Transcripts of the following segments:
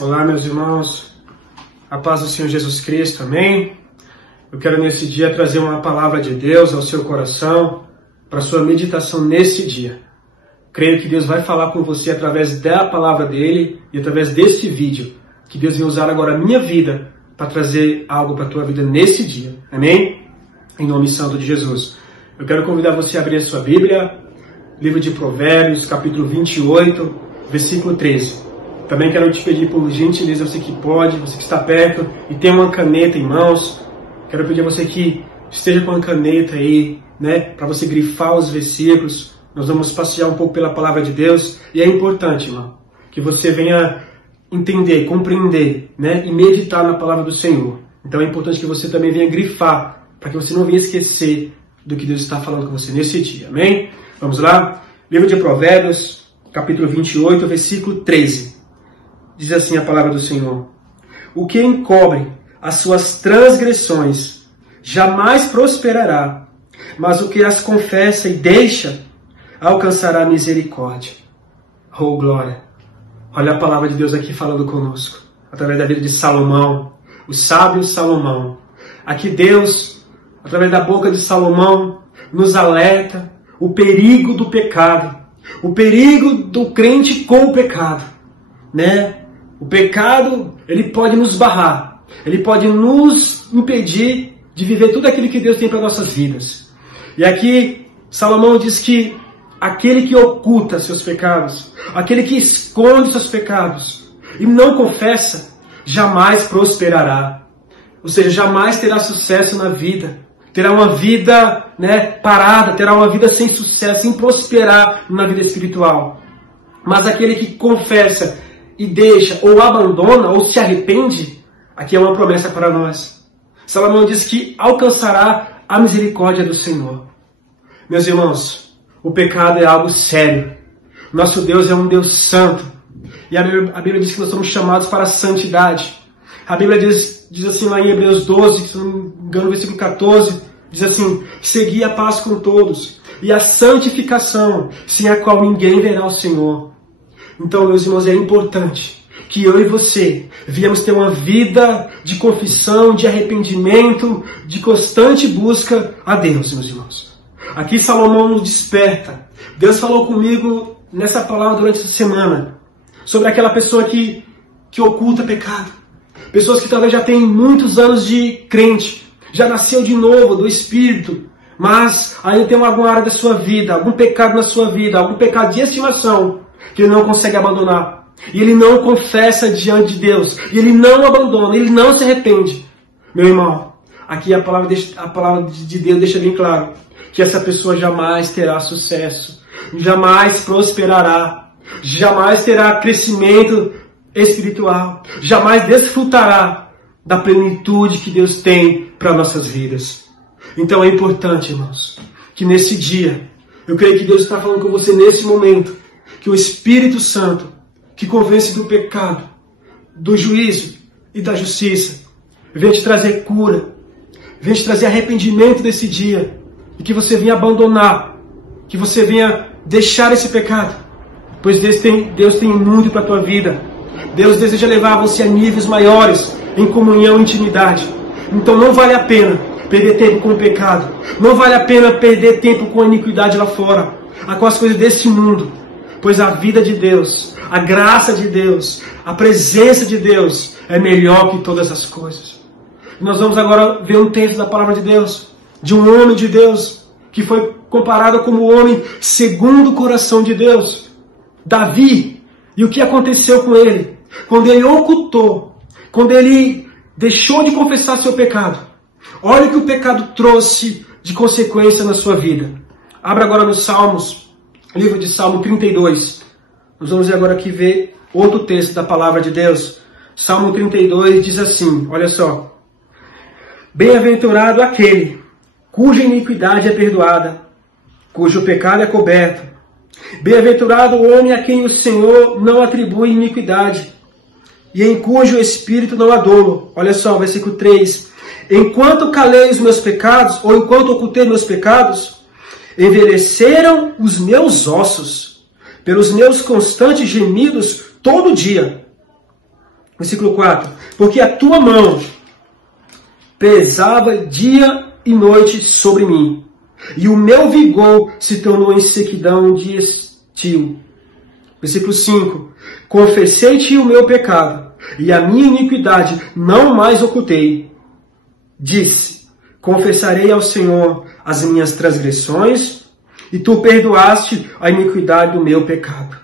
Olá, meus irmãos, a paz do Senhor Jesus Cristo, amém? Eu quero nesse dia trazer uma palavra de Deus ao seu coração, para sua meditação nesse dia. Creio que Deus vai falar com você através da palavra dele e através desse vídeo, que Deus vai usar agora a minha vida para trazer algo para a tua vida nesse dia, amém? Em nome santo de Jesus. Eu quero convidar você a abrir a sua Bíblia, livro de Provérbios, capítulo 28, versículo 13. Também quero te pedir por gentileza, você que pode, você que está perto e tem uma caneta em mãos, quero pedir a você que esteja com a caneta aí, para você grifar os versículos. Nós vamos passear um pouco pela palavra de Deus e é importante, irmão, que você venha entender, compreender, e meditar na palavra do Senhor. Então é importante que você também venha grifar, para que você não venha esquecer do que Deus está falando com você nesse dia, amém? Vamos lá? Livro de Provérbios, capítulo 28, versículo 13. Diz assim a palavra do Senhor: o que encobre as suas transgressões jamais prosperará, mas o que as confessa e deixa alcançará misericórdia. Oh, glória! Olha a palavra de Deus aqui falando conosco, através da vida de Salomão, o sábio Salomão. Aqui Deus, através da boca de Salomão, nos alerta o perigo do pecado, o perigo do crente com o pecado, O pecado, ele pode nos barrar, ele pode nos impedir de viver tudo aquilo que Deus tem para nossas vidas. E aqui Salomão diz que aquele que oculta seus pecados, aquele que esconde seus pecados e não confessa, jamais prosperará. Ou seja, jamais terá sucesso na vida. Terá uma vida parada, terá uma vida sem sucesso, sem prosperar na vida espiritual. Mas aquele que confessa e deixa, ou abandona, ou se arrepende, aqui é uma promessa para nós. Salomão diz que alcançará a misericórdia do Senhor. Meus irmãos, o pecado é algo sério. Nosso Deus é um Deus santo. E a Bíblia diz que nós somos chamados para a santidade. A Bíblia diz assim lá em Hebreus 12, se não me engano, versículo 14, diz assim: segui a paz com todos e a santificação, sem a qual ninguém verá o Senhor. Então, meus irmãos, é importante que eu e você viemos ter uma vida de confissão, de arrependimento, de constante busca a Deus, meus irmãos. Aqui Salomão nos desperta. Deus falou comigo nessa palavra durante essa semana sobre aquela pessoa que oculta pecado. Pessoas que talvez já têm muitos anos de crente, já nasceu de novo do Espírito, mas ainda tem alguma área da sua vida, algum pecado na sua vida, algum pecado de estimação, que ele não consegue abandonar. E ele não confessa diante de Deus. E ele não abandona, ele não se arrepende. Meu irmão, aqui a palavra de Deus deixa bem claro que essa pessoa jamais terá sucesso, jamais prosperará, jamais terá crescimento espiritual, jamais desfrutará da plenitude que Deus tem para nossas vidas. Então é importante, irmãos, que nesse dia, eu creio que Deus está falando com você nesse momento, que o Espírito Santo, que convence do pecado, do juízo e da justiça, venha te trazer cura, venha te trazer arrependimento desse dia, e que você venha abandonar, que você venha deixar esse pecado, pois Deus tem muito para a tua vida. Deus deseja levar você a níveis maiores, em comunhão e intimidade. Então não vale a pena perder tempo com o pecado, não vale a pena perder tempo com a iniquidade lá fora, com as coisas desse mundo. Pois a vida de Deus, a graça de Deus, a presença de Deus é melhor que todas as coisas. Nós vamos agora ver um texto da palavra de Deus, de um homem de Deus, que foi comparado como o homem segundo o coração de Deus, Davi. E o que aconteceu com ele? Quando ele ocultou, quando ele deixou de confessar seu pecado. Olha o que o pecado trouxe de consequência na sua vida. Abra agora nos Salmos, livro de Salmo 32. Nós vamos agora aqui ver outro texto da palavra de Deus. Salmo 32 diz assim, olha só: bem-aventurado aquele cuja iniquidade é perdoada, cujo pecado é coberto. Bem-aventurado o homem a quem o Senhor não atribui iniquidade, e em cujo espírito não há dolo. Olha só, versículo 3. Enquanto calei os meus pecados, ou enquanto ocultei meus pecados, envelheceram os meus ossos, pelos meus constantes gemidos todo dia. Versículo 4. Porque a tua mão pesava dia e noite sobre mim, e o meu vigor se tornou em sequidão de estio. Versículo 5. Confessei-te o meu pecado, e a minha iniquidade não mais ocultei. Disse, confessarei ao Senhor as minhas transgressões, e tu perdoaste a iniquidade do meu pecado.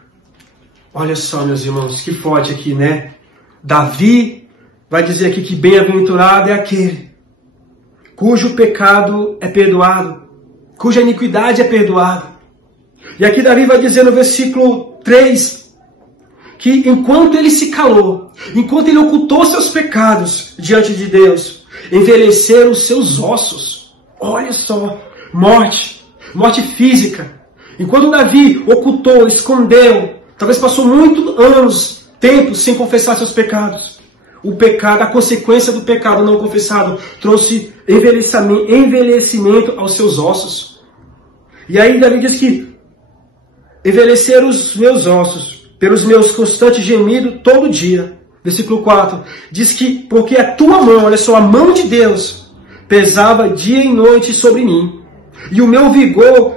Olha só, meus irmãos, que forte aqui, né? Davi vai dizer aqui que bem-aventurado é aquele cujo pecado é perdoado, cuja iniquidade é perdoada. E aqui Davi vai dizer no versículo 3, que enquanto ele se calou, enquanto ele ocultou seus pecados diante de Deus, envelheceram os seus ossos. Olha só, morte física. Enquanto Davi ocultou, escondeu, talvez passou muitos anos, tempo, sem confessar seus pecados. O pecado, a consequência do pecado não confessado, trouxe envelhecimento aos seus ossos. E aí Davi diz que envelheceram os meus ossos, pelos meus constantes gemidos todo dia. Versículo 4, diz que, porque a tua mão, olha só, a mão de Deus, pesava dia e noite sobre mim, e o meu vigor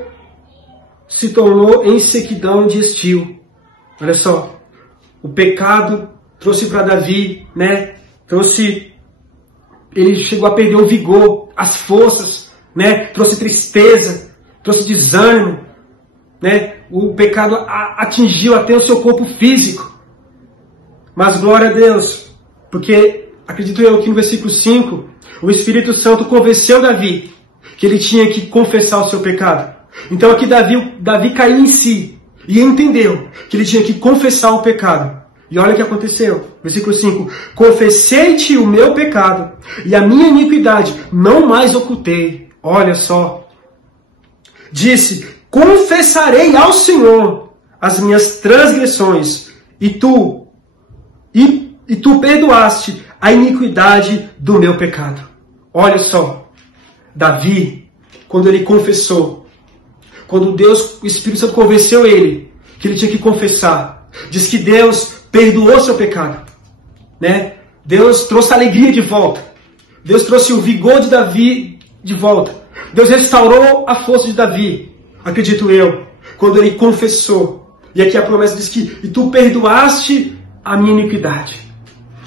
se tornou em sequidão de estio. Olha só, o pecado trouxe para Davi, né? Ele chegou a perder o vigor, as forças, né? Trouxe tristeza, trouxe desânimo, né? O pecado atingiu até o seu corpo físico. Mas glória a Deus, porque acredito eu que no versículo 5, o Espírito Santo convenceu Davi que ele tinha que confessar o seu pecado. Então aqui Davi caiu em si e entendeu que ele tinha que confessar o pecado. E olha o que aconteceu. Versículo 5. Confessei-te o meu pecado, e a minha iniquidade não mais ocultei. Olha só. Disse, confessarei ao Senhor as minhas transgressões, e tu perdoaste a iniquidade do meu pecado. Olha só. Davi, quando ele confessou, quando Deus, o Espírito Santo convenceu ele que ele tinha que confessar, diz que Deus perdoou seu pecado, né? Deus trouxe a alegria de volta. Deus trouxe o vigor de Davi de volta. Deus restaurou a força de Davi, acredito eu, quando ele confessou. E aqui a promessa diz que e tu perdoaste a minha iniquidade.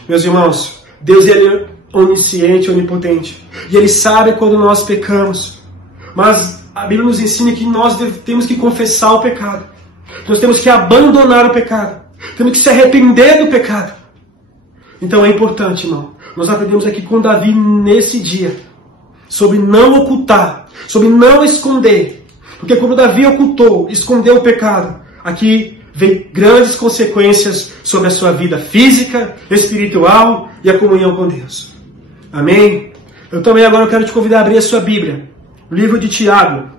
Meus irmãos, Deus ele é onisciente, onipotente. E Ele sabe quando nós pecamos. Mas a Bíblia nos ensina que nós temos que confessar o pecado. Nós temos que abandonar o pecado. Temos que se arrepender do pecado. Então é importante, irmão. Nós aprendemos aqui com Davi nesse dia sobre não ocultar, sobre não esconder. Porque quando Davi ocultou, escondeu o pecado, aqui vem grandes consequências sobre a sua vida física, espiritual e a comunhão com Deus. Amém? Eu também agora quero te convidar a abrir a sua Bíblia. O livro de Tiago.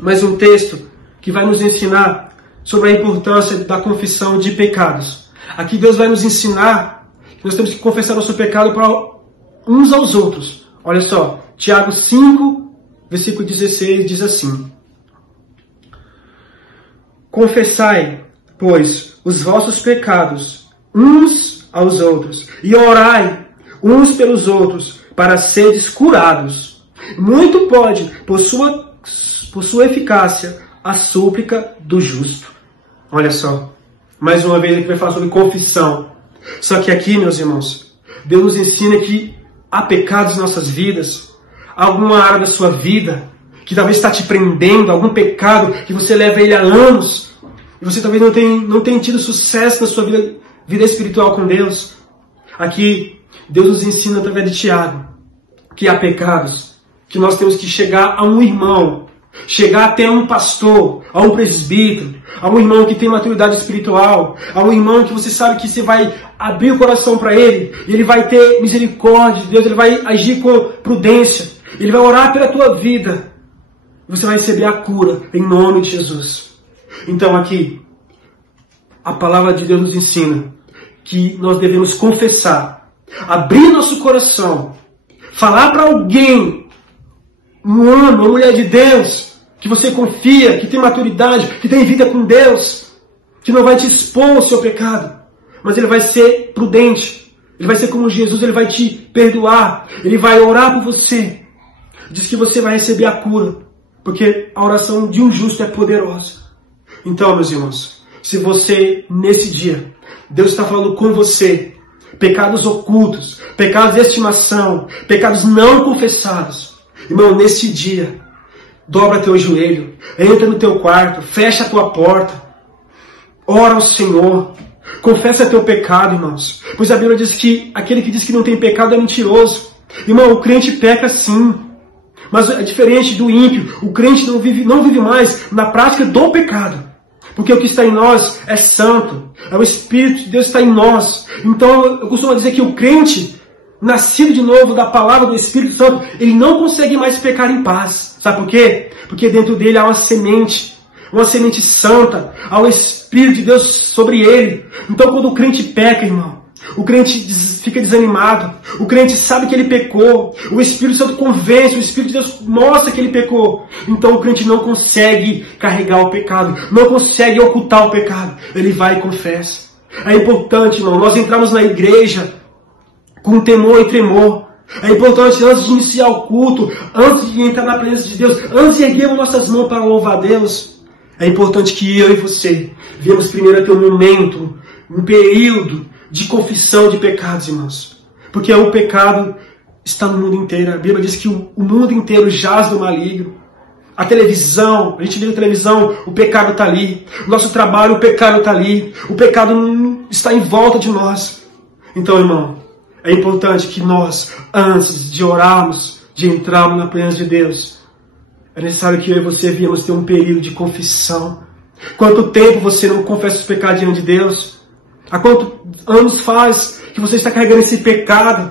Mais um texto que vai nos ensinar sobre a importância da confissão de pecados. Aqui Deus vai nos ensinar que nós temos que confessar nosso pecado para uns aos outros. Olha só, Tiago 5, versículo 16 diz assim: confessai, pois, os vossos pecados uns aos outros, e orai uns pelos outros, para seres curados. Muito pode, por sua eficácia, a súplica do justo. Olha só, mais uma vez aqui vai falar sobre confissão. Só que aqui, meus irmãos, Deus nos ensina que há pecados em nossas vidas, alguma área da sua vida que talvez está te prendendo, algum pecado que você leva ele há anos, e você talvez não tenha tido sucesso na sua vida espiritual com Deus. Aqui, Deus nos ensina através de Tiago que há pecados que nós temos que chegar a um irmão, chegar até um pastor, a um presbítero, a um irmão que tem maturidade espiritual, a um irmão que você sabe que você vai abrir o coração para ele, e ele vai ter misericórdia de Deus, ele vai agir com prudência, ele vai orar pela tua vida, você vai receber a cura em nome de Jesus. Então aqui, a palavra de Deus nos ensina que nós devemos confessar, abrir nosso coração, falar para alguém, um homem, uma mulher de Deus, que você confia, que tem maturidade, que tem vida com Deus, que não vai te expor ao seu pecado, mas ele vai ser prudente, Ele vai ser como Jesus, ele vai te perdoar, ele vai orar por você. Diz que você vai receber a cura, porque a oração de um justo é poderosa. Então, meus irmãos, se você, nesse dia, Deus está falando com você, pecados ocultos, pecados de estimação, pecados não confessados, irmão, nesse dia, dobra teu joelho, entra no teu quarto, fecha a tua porta, ora ao Senhor, confessa teu pecado, irmãos. Pois a Bíblia diz que aquele que diz que não tem pecado é mentiroso. Irmão, o crente peca sim, mas é diferente do ímpio. O crente não vive mais na prática do pecado, porque o que está em nós é santo, é o Espírito de Deus que está em nós. Então eu costumo dizer que o crente, nascido de novo da palavra do Espírito Santo, ele não consegue mais pecar em paz. Sabe por quê? Porque dentro dele há uma semente santa, há o Espírito de Deus sobre ele. Então quando o crente peca, irmão, o crente fica desanimado, o crente sabe que ele pecou, o Espírito Santo convence, o Espírito de Deus mostra que ele pecou. Então o crente não consegue carregar o pecado, não consegue ocultar o pecado, ele vai e confessa. É importante, irmão, nós entramos na igreja com temor e tremor. É importante, antes de iniciar o culto, antes de entrar na presença de Deus, antes de erguermos nossas mãos para louvar a Deus, é importante que eu e você viemos primeiro a ter um momento, um período de confissão de pecados, irmãos. Porque o pecado está no mundo inteiro. A Bíblia diz que o mundo inteiro jaz do maligno. A televisão, a gente liga a televisão, o pecado está ali. O nosso trabalho, o pecado está ali. O pecado está em volta de nós. Então, irmão, é importante que nós, antes de orarmos, de entrarmos na presença de Deus, é necessário que eu e você viemos ter um período de confissão. Quanto tempo você não confessa os pecados diante de Deus? Há quantos anos faz que você está carregando esse pecado?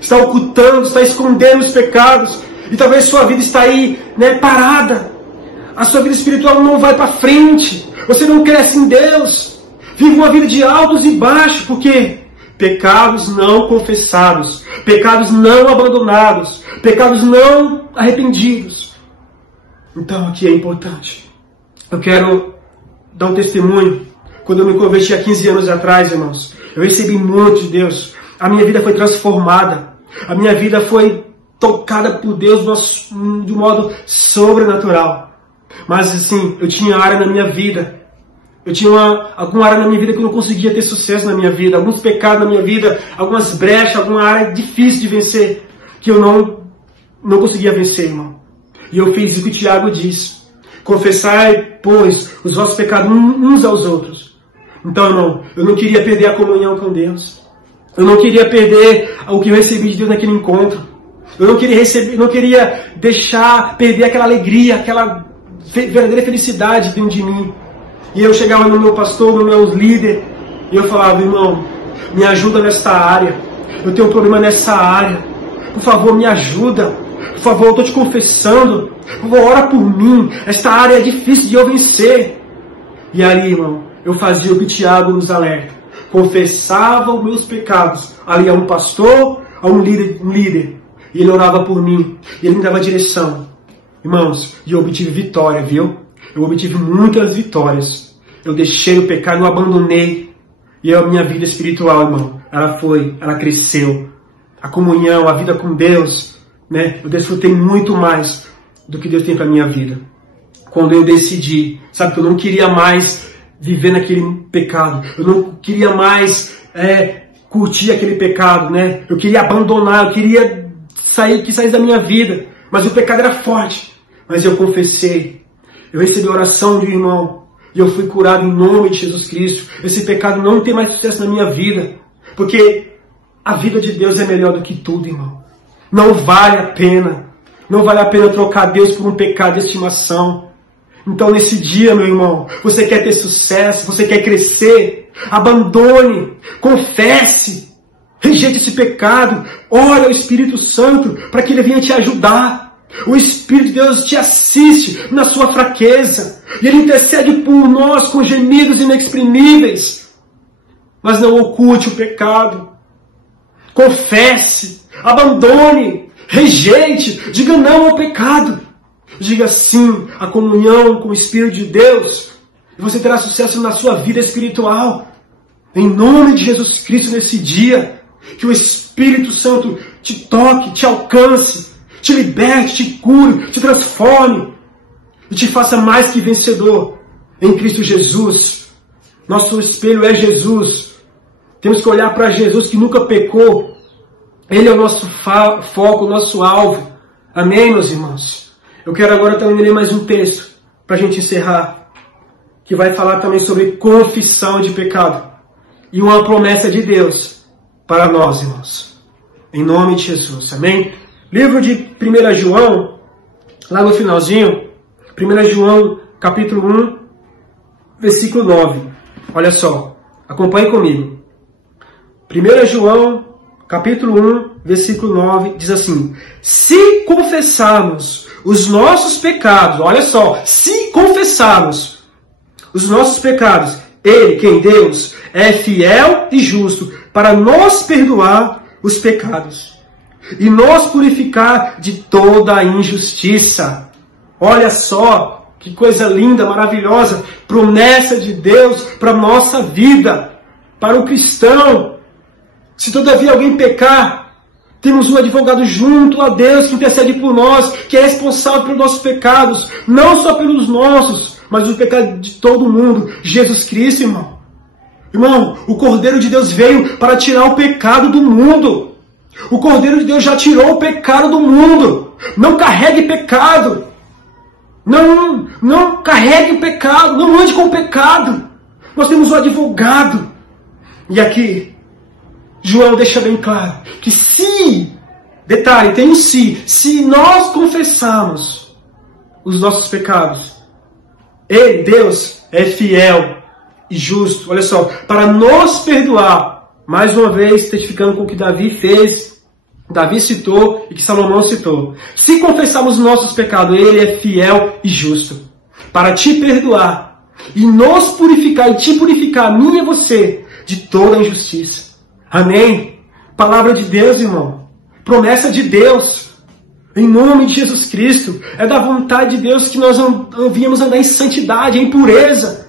Está ocultando, está escondendo os pecados. E talvez sua vida está aí, parada. A sua vida espiritual não vai para frente. Você não cresce em Deus. Vive uma vida de altos e baixos. Por quê? Pecados não confessados. Pecados não abandonados. Pecados não arrependidos. Então aqui é importante. Eu quero dar um testemunho. Quando eu me converti há 15 anos atrás, irmãos, eu recebi muito de Deus. A minha vida foi transformada. A minha vida foi tocada por Deus de um modo sobrenatural. Mas assim, eu tinha área na minha vida. Eu tinha alguma área na minha vida que eu não conseguia ter sucesso na minha vida. Alguns pecados na minha vida, algumas brechas, alguma área difícil de vencer, que eu não conseguia vencer, irmão. E eu fiz o que o Tiago diz. Confessai, pois, os vossos pecados uns aos outros. Então, irmão, eu não queria perder a comunhão com Deus. Eu não queria perder o que eu recebi de Deus naquele encontro. Eu não queria deixar perder aquela alegria, aquela verdadeira felicidade dentro de mim. E eu chegava no meu pastor, no meu líder, e eu falava, irmão, me ajuda nessa área. Eu tenho um problema nessa área. Por favor, me ajuda. Por favor, eu estou te confessando. Por favor, ora por mim. Esta área é difícil de eu vencer. E ali, irmão, eu fazia o que Tiago nos alerta. Confessava os meus pecados. Ali a um pastor, a um líder. E ele orava por mim. E ele me dava direção. Irmãos, e eu obtive vitória, viu? Eu obtive muitas vitórias. Eu deixei o pecado, não abandonei. E a minha vida espiritual, irmão, ela cresceu. A comunhão, a vida com Deus, eu desfrutei muito mais do que Deus tem para a minha vida. Quando eu decidi, sabe, que eu não queria mais viver naquele pecado. Eu não queria mais curtir aquele pecado, Eu queria abandonar, eu queria que saísse da minha vida. Mas o pecado era forte. Mas eu confessei. Eu recebi a oração de um irmão. E eu fui curado em nome de Jesus Cristo. Esse pecado não tem mais sucesso na minha vida. Porque a vida de Deus é melhor do que tudo, irmão. Não vale a pena. Não vale a pena trocar Deus por um pecado de estimação. Então nesse dia, meu irmão, você quer ter sucesso, você quer crescer, abandone, confesse, rejeite esse pecado, ore ao Espírito Santo para que ele venha te ajudar. O Espírito de Deus te assiste na sua fraqueza. E ele intercede por nós com gemidos inexprimíveis. Mas não oculte o pecado. Confesse, abandone, rejeite, diga não ao pecado. Diga sim à comunhão com o Espírito de Deus. E você terá sucesso na sua vida espiritual. Em nome de Jesus Cristo nesse dia. Que o Espírito Santo te toque, te alcance, te liberte, te cure, te transforme e te faça mais que vencedor em Cristo Jesus. Nosso espelho é Jesus. Temos que olhar para Jesus que nunca pecou. Ele é o nosso foco, o nosso alvo. Amém, meus irmãos? Eu quero agora também ler mais um texto para a gente encerrar, que vai falar também sobre confissão de pecado e uma promessa de Deus para nós, irmãos. Em nome de Jesus, amém? Livro de 1 João, lá no finalzinho, 1 João capítulo 1, versículo 9. Olha só, acompanhe comigo. 1 João capítulo 1, versículo 9, diz assim: se confessarmos os nossos pecados, olha só, se confessarmos os nossos pecados, Ele, quem Deus, é fiel e justo para nos perdoar os pecados e nos purificar de toda a injustiça. Olha só, que coisa linda, maravilhosa, promessa de Deus para a nossa vida, para o cristão. Se todavia alguém pecar, temos um advogado junto a Deus que intercede por nós, que é responsável pelos nossos pecados, não só pelos nossos, mas o pecado de todo mundo, Jesus Cristo, irmão. Irmão, o Cordeiro de Deus veio para tirar o pecado do mundo. O Cordeiro de Deus já tirou o pecado do mundo. Não carregue pecado. Não carregue o pecado. Não ande com o pecado. Nós temos um advogado. E aqui, João deixa bem claro que detalhe, tem um se nós confessarmos os nossos pecados, Ele, Deus, é fiel e justo, olha só, para nos perdoar. Mais uma vez, testificando com o que Davi fez, Davi citou e que Salomão citou. Se confessarmos os nossos pecados, Ele é fiel e justo para te perdoar e nos purificar, e te purificar, a mim e você, de toda a injustiça. Amém? Palavra de Deus, irmão. Promessa de Deus. Em nome de Jesus Cristo. É da vontade de Deus que nós viemos andar em santidade, em pureza.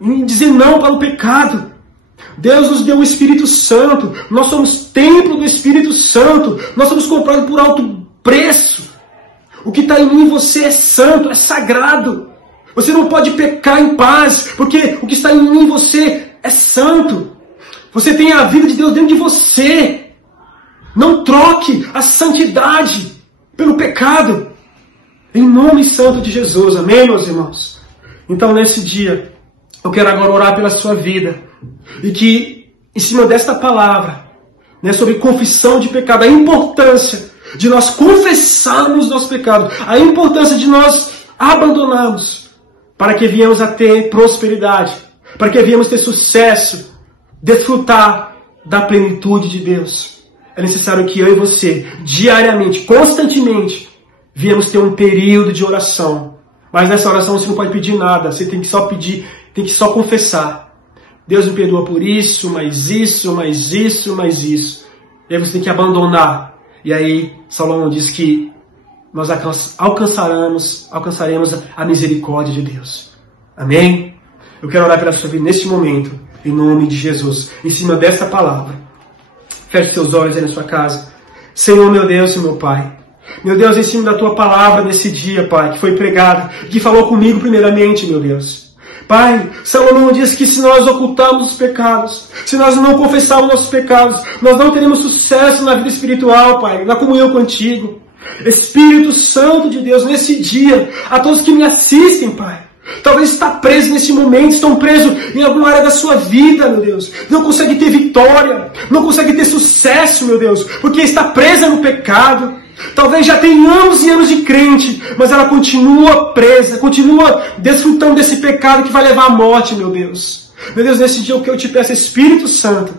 Em dizer não para o pecado. Deus nos deu o Espírito Santo. Nós somos templo do Espírito Santo. Nós somos comprados por alto preço. O que está em mim e você é santo, é sagrado. Você não pode pecar em paz, porque o que está em mim e você é santo. Você tem a vida de Deus dentro de você. Não troque a santidade pelo pecado. Em nome santo de Jesus. Amém, meus irmãos? Então, nesse dia, eu quero agora orar pela sua vida. E que, em cima desta palavra, sobre confissão de pecado, a importância de nós confessarmos nosso pecado, a importância de nós abandonarmos, para que viemos a ter prosperidade, para que viemos ter sucesso, desfrutar da plenitude de Deus. É necessário que eu e você, diariamente, constantemente, viemos ter um período de oração. Mas nessa oração você não pode pedir nada, você tem que só pedir, tem que só confessar. Deus me perdoa por isso, mais isso, mais isso, mais isso. E aí você tem que abandonar. E aí Salomão diz que nós alcançaremos a misericórdia de Deus. Amém? Eu quero orar pela sua vida neste momento, em nome de Jesus, em cima dessa palavra. Feche seus olhos aí na sua casa. Senhor, meu Deus e meu Pai. Meu Deus, em cima da tua palavra nesse dia, Pai, que foi pregada, que falou comigo primeiramente, meu Deus. Pai, Salomão diz que se nós ocultarmos os pecados, se nós não confessarmos nossos pecados, nós não teremos sucesso na vida espiritual, Pai, na comunhão contigo. Espírito Santo de Deus, nesse dia, a todos que me assistem, Pai, talvez está preso nesse momento, estão presos em alguma área da sua vida, meu Deus. Não consegue ter vitória, não consegue ter sucesso, meu Deus, porque está presa no pecado. Talvez já tenha anos e anos de crente, mas ela continua presa, continua desfrutando desse pecado que vai levar à morte, meu Deus. Meu Deus, nesse dia o que eu te peço, Espírito Santo,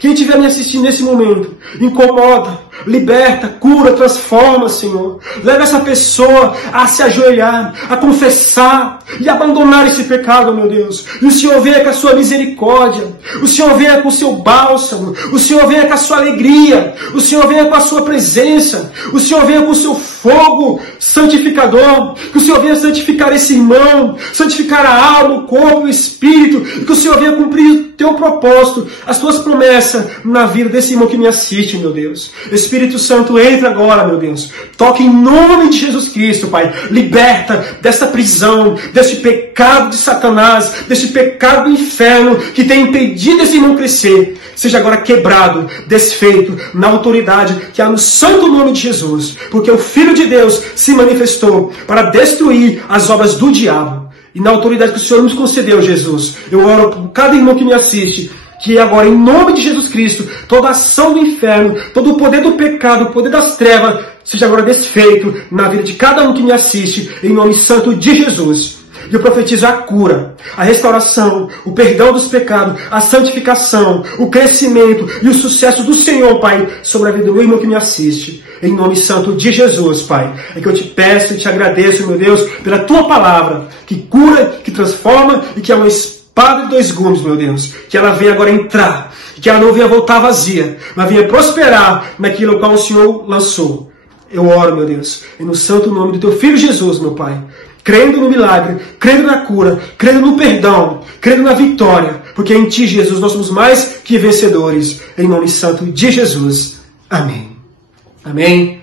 quem estiver me assistindo nesse momento, incomoda, liberta, cura, transforma, Senhor. Leva essa pessoa a se ajoelhar, a confessar, e abandonar esse pecado, meu Deus. E o Senhor venha com a sua misericórdia, o Senhor venha com o seu bálsamo, o Senhor venha com a sua alegria, o Senhor venha com a sua presença, o Senhor venha com o seu fogo santificador, que o Senhor venha santificar esse irmão, santificar a alma, o corpo, o espírito, e que o Senhor venha cumprir o teu propósito, as tuas promessas na vida desse irmão que me assiste, meu Deus. Espírito Santo, entra agora, meu Deus. Toque em nome de Jesus Cristo, Pai. Liberta dessa prisão, desse pecado de Satanás, desse pecado do inferno que tem impedido esse irmão crescer. Seja agora quebrado, desfeito, na autoridade que há no santo nome de Jesus. Porque o Filho de Deus se manifestou para destruir as obras do diabo. E na autoridade que o Senhor nos concedeu, Jesus, eu oro por cada irmão que me assiste, que agora, em nome de Jesus Cristo, toda a ação do inferno, todo o poder do pecado, o poder das trevas, seja agora desfeito na vida de cada um que me assiste, em nome santo de Jesus. E eu profetizo a cura, a restauração, o perdão dos pecados, a santificação, o crescimento e o sucesso do Senhor, Pai, sobre a vida do meu irmão que me assiste. Em nome santo de Jesus, Pai. É que eu te peço e te agradeço, meu Deus, pela tua palavra, que cura, que transforma e que é uma espada de dois gumes, meu Deus. Que ela venha agora entrar, que ela não venha voltar vazia, mas venha prosperar naquilo qual o Senhor lançou. Eu oro, meu Deus, e no santo nome do teu Filho Jesus, meu Pai, crendo no milagre, crendo na cura, crendo no perdão, crendo na vitória, porque em ti, Jesus, nós somos mais que vencedores. Em nome santo de Jesus. Amém. Amém.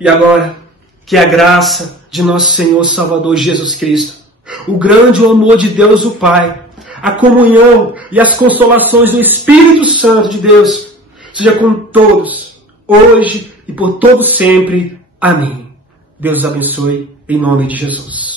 E agora, que a graça de nosso Senhor Salvador Jesus Cristo, o grande amor de Deus o Pai, a comunhão e as consolações do Espírito Santo de Deus, seja com todos, hoje e por todo sempre. Amém. Deus os abençoe, em nome de Jesus.